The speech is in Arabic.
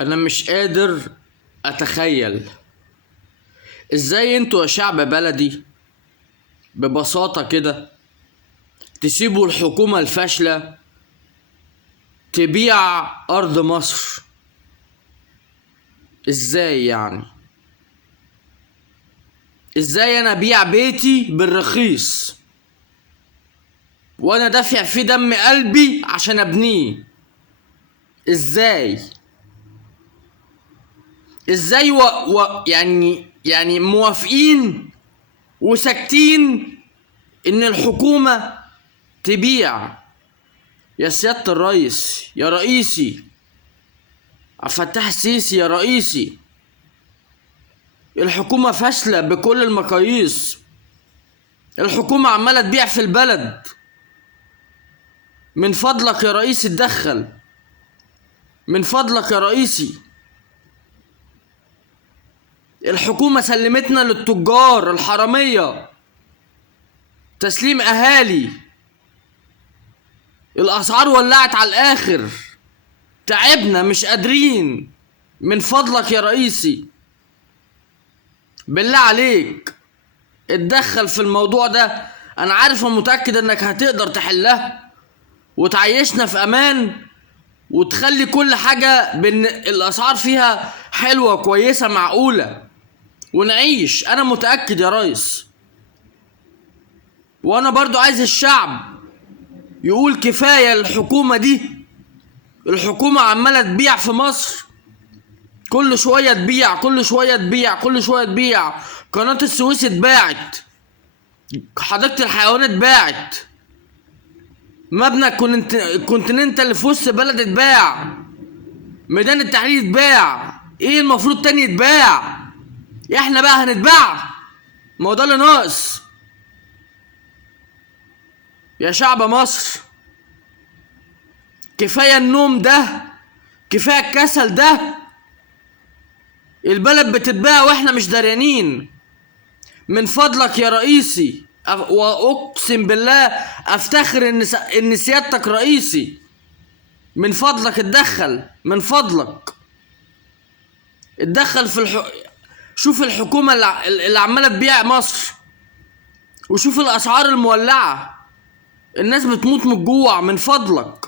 انا مش قادر اتخيل ازاي انتوا يا شعب بلدي ببساطة كده تسيبوا الحكومة الفاشلة تبيع ارض مصر. ازاي يعني؟ ازاي انا ابيع بيتي بالرخيص وانا دافع فيه دم قلبي عشان ابنيه؟ ازاي؟ ازاي يعني موافقين وساكتين ان الحكومة تبيع؟ يا سيادة الرئيس، يا رئيسي عبد الفتاح السيسي، يا رئيسي، الحكومة فاشلة بكل المقاييس. الحكومة عمالة تبيع في البلد. من فضلك يا رئيسي اتدخل، من فضلك يا رئيسي. الحكومة سلمتنا للتجار الحرامية تسليم اهالي. الاسعار ولعت على الاخر، تعبنا مش قادرين. من فضلك يا رئيسي بالله عليك اتدخل في الموضوع ده. انا عارف ومتأكد انك هتقدر تحلها وتعيشنا في امان وتخلي كل حاجة الاسعار فيها حلوة كويسة معقولة ونعيش. انا متأكد يا ريس. وانا برضو عايز الشعب يقول كفاية الحكومة دي. الحكومة عمالة تبيع في مصر، كل شوية تبيع، كل شوية تبيع، كل شوية تبيع. قناة السويس اتباعت، حديقة الحيوانات اتباعت، مبنى الكونتيننتال اللي في وسط بلد اتباع، ميدان التحرير اتباع. ايه المفروض تاني يتباع؟ احنا بقى هنتباع؟ ما هو ده اللي ناقص. يا شعب مصر كفاية النوم ده، كفاية الكسل ده. البلد بتتباع واحنا مش دريانين. من فضلك يا رئيسي، واقسم بالله افتخر ان سيادتك رئيسي. من فضلك اتدخل، من فضلك اتدخل شوف الحكومة اللي عمالة تبيع مصر، وشوف الاسعار المولعة. الناس بتموت من الجوع. من فضلك